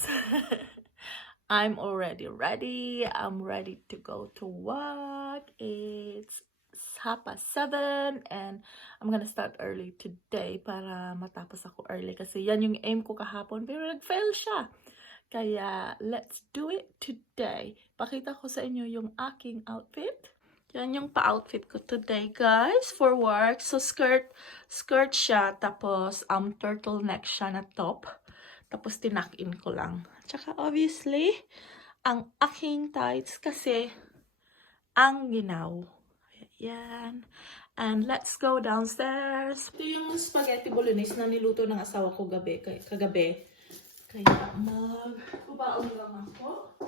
guys. I'm already ready. I'm ready to go to work. It's 7:30 and I'm gonna start early today para matapos ako early kasi yan yung aim ko kahapon pero nag-fail siya. Kaya let's do it today. Pakita ko sa inyo yung aking outfit. Yan yung pa-outfit ko today, guys, for work. So skirt siya, tapos turtleneck siya na top. Tapos tinak-in ko lang. Tsaka obviously, ang aking tights kasi ang ginaw. Yan. And let's go downstairs. Ito yung spaghetti bolognese na niluto ng asawa ko kagabi. Kaya magbabaon lang ako.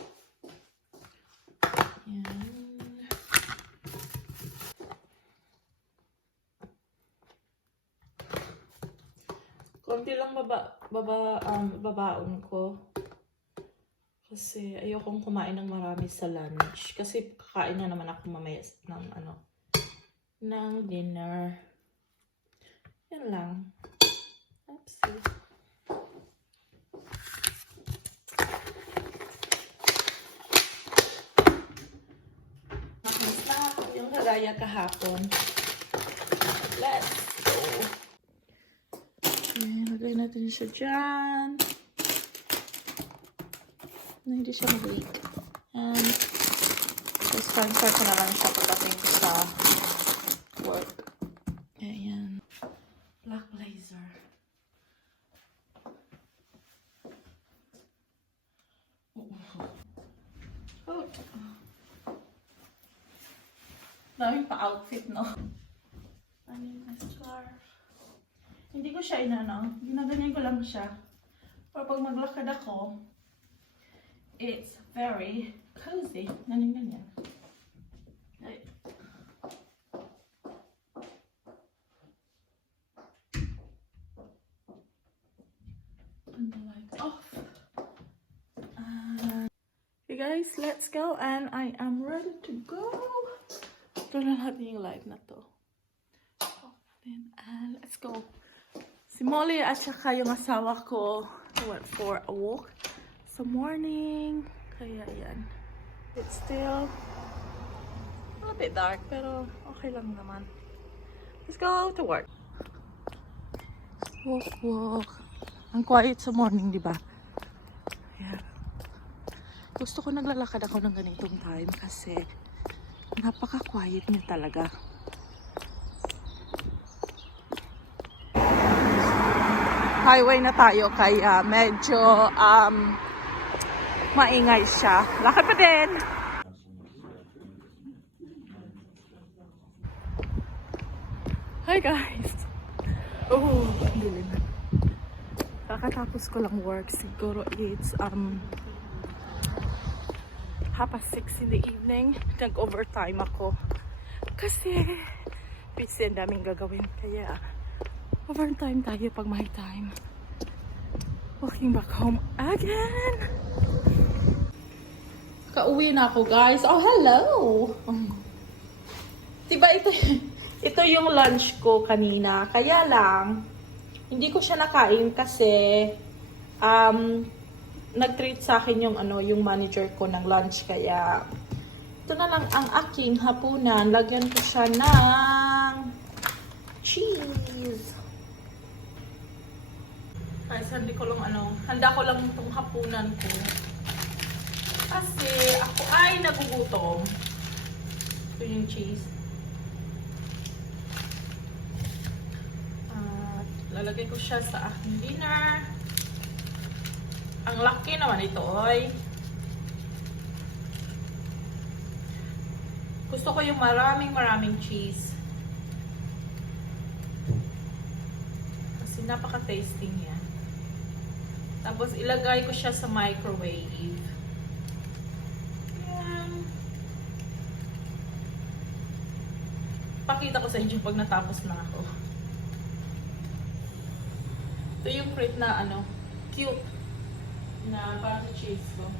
Yan. Konti lang babaon ko. Kasi ayokong kumain ng marami sa lunch. Kasi kakain na naman ako mamaya ng dinner. Yan lang. Oopsie. Yung kagaya kahapon. Let's go. Okay, lagay natin siya dyan. Na hindi siya mag-leak. And just transfer ko na lang siya pagdating ko sa work. Ayan. Black blazer. Oh. Daming pa-outfit, no? Daming scarf. Hindi ko siya ginaganyan ko lang siya. Pero pag maglakad ako, it's very cozy. Ganyan. Right. And the lights off. Okay guys, let's go. And I am ready to go. Turn on natin yung light na to. And let's go. Si Molly at saka yung asawa ko went for a walk sa morning. Kaya yan. It's still a bit dark pero okay lang naman. Let's go to work. Walk. Ang quiet sa morning, di ba? Yeah. Gusto ko naglalakad ako ng ganitong time kasi napaka-quiet niya talaga. Highway na tayo kaya medyo maingay siya. Lakad pa din! Hi guys! Oh, dilim. Kakatapos ko lang work. Siguro it's 6:30 in the evening. Nag-overtime ako. Kasi busy, ang daming gagawin. Kaya overtime tayo pag may time. Walking back home again. Kauwi na ako, guys. Oh, hello! Diba ito yung lunch ko kanina. Kaya lang, hindi ko siya nakain kasi nag-treat sa akin yung manager ko ng lunch. Kaya ito na lang ang aking hapunan. Lagyan ko siya ng cheese. Guys, handa ko lang itong hapunan ko. Kasi ako ay nagugutom. Ito yung cheese. At lalagay ko siya sa aking dinner. Ang laki naman ito, oy. Gusto ko yung maraming cheese. Kasi napaka-tasty niya. Tapos, ilagay ko siya sa microwave. Yan. Pakita ko sa inyo pag natapos na ako. Ito yung fruit na cute. Na parang cheese ko.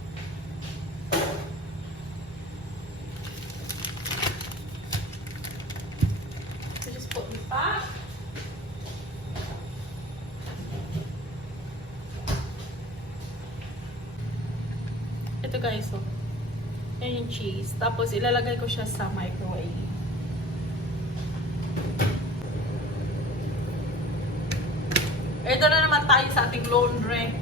So, just put this back. Ito guys, so. Yan yung cheese. Tapos ilalagay ko siya sa microwave. Ito na naman tayo sa ating laundry.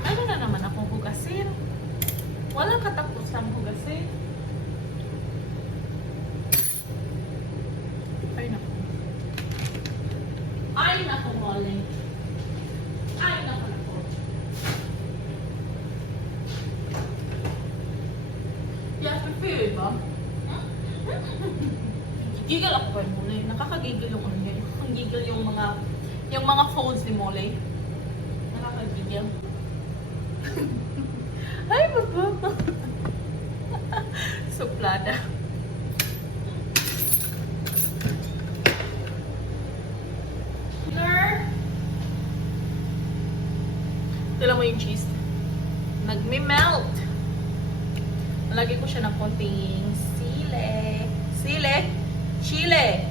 Ano na naman akong hugasin? Walang katapusang hugasin. Ay naku. Ay naku, Molly. Ay naku. Yes, for food, ba? Gigil ako kay Molly. Nakakagigil yung ano yun. Nakakagigil yung mga phones ni Molly. Nakakagigil. Ay, baba. Suplada. Tila mo yung cheese. Nagme-melt. Nalagay ko siya ng konting chile.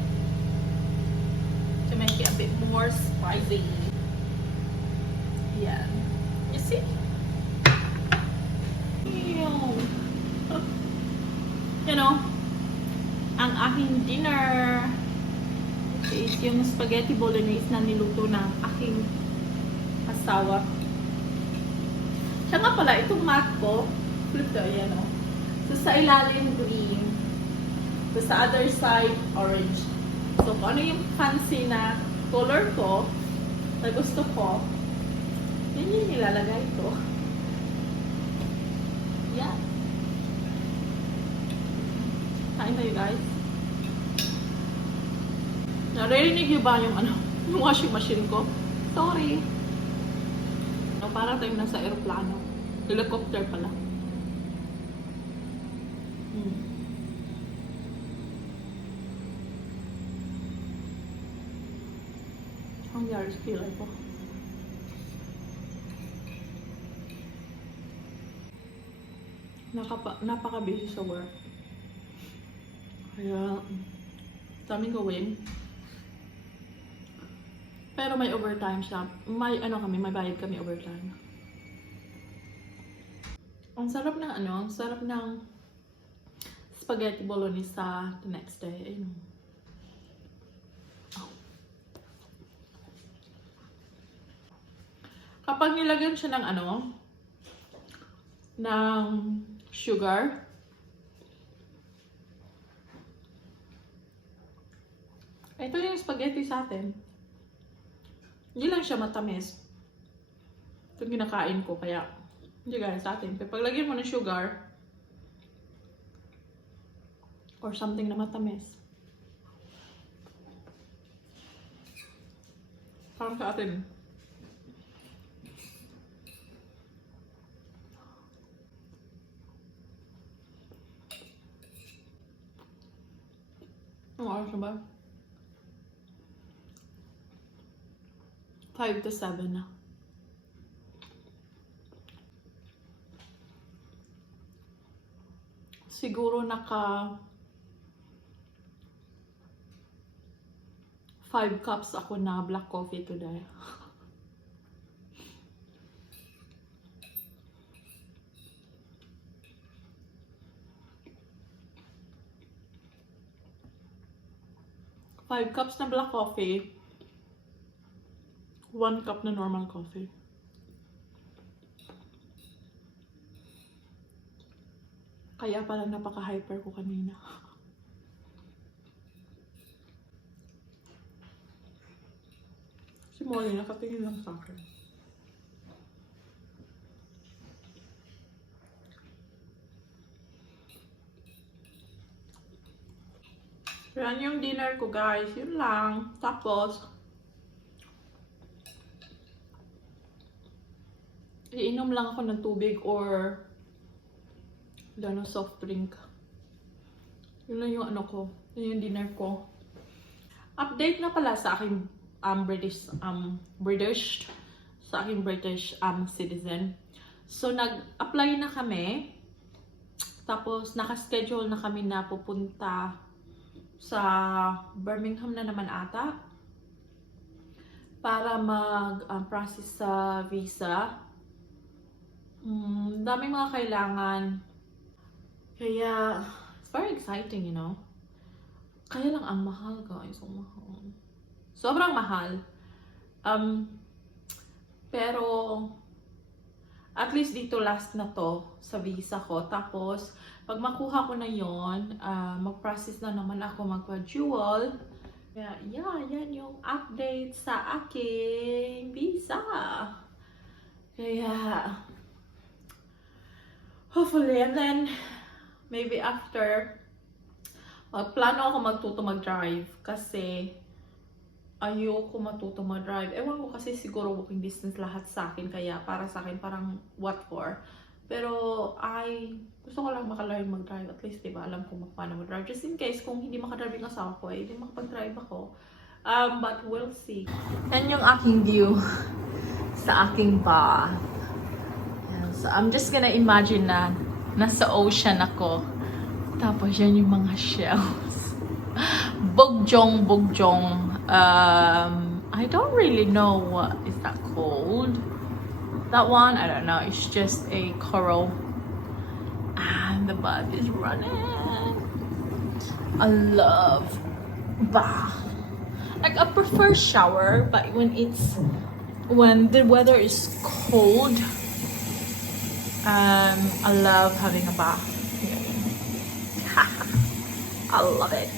To make it a bit more spicy. Yan. You see? You know, ang aking dinner is yung spaghetti bolognese na niluto ng aking asawa. Siya nga pala, itong mat ko, flip to, yan o. So, sa ilalim, green. So, sa other side, orange. So, kung ano yung fancy na color ko, na gusto ko, yun yung nilalagay ko. Yan. Kain tayo, guys. Naririnig niyo ba yung yung washing machine ko? Sorry. So, parang tayong nasa aeroplano. Helicopter pala. Ang yari feel ko. Napaka-busy sa work. Kaya, daming gawin. Pero may overtime siya. May bayad kami overtime. Ang sarap ng ang sarap ng spaghetti bolognese sa the next day. Ayun. Kapag nilagyan siya ng ng sugar, ito yung spaghetti sa atin. Hindi lang siya matamis. Ito kinakain ko, kaya hindi gaya sa atin. Kapag lagyan mo ng sugar or something na matamis, parang sa atin. Ang oras na ba? 5 to 7 na. Siguro naka 5 cups ako na black coffee today. Five cups na black coffee, 1 cup na normal coffee. Kaya pala napaka-hyper ko kanina. Si Molly nakatingin lang sa akin. Yan yung dinner ko, guys. Yun lang. Tapos, iinom lang ako ng tubig or soft drink. Yun lang yung ko. Yun yung dinner ko. Update na pala sa aking British citizen. So, nag-apply na kami. Tapos, naka-schedule na kami na pupunta sa Birmingham na naman ata para mag-process sa visa. Daming mga kailangan. Kaya, it's very exciting, you know. Kaya lang ang mahal, guys. Ang mahal. Sobrang mahal. Pero, at least dito last na to sa visa ko. Tapos, pag makuha ko na yon, mag-process na naman ako magpa-dual. Yeah, yan yung update sa aking visa. Kaya, hopefully, and then, maybe after, plano ako magtuto mag-drive kasi ayoko matuto mag-drive. Ewan ko kasi siguro walking distance lahat sa akin, kaya para sa akin parang what for. Pero gusto ko lang makalearn mag-drive. At least, diba, alam ko paano mag-drive. Just in case, kung hindi makadrive yung asawa ko, hindi makapag-drive ako. But we'll see. Yan yung aking view sa aking bath. So, I'm just gonna imagine na nasa ocean ako. Tapos, yan yung mga shells. Bugjong. I don't really know what is that called. That one, I don't know. It's just a coral. And the bath is running. I love bath. Like, I prefer shower, but when the weather is cold, I love having a bath. I love it.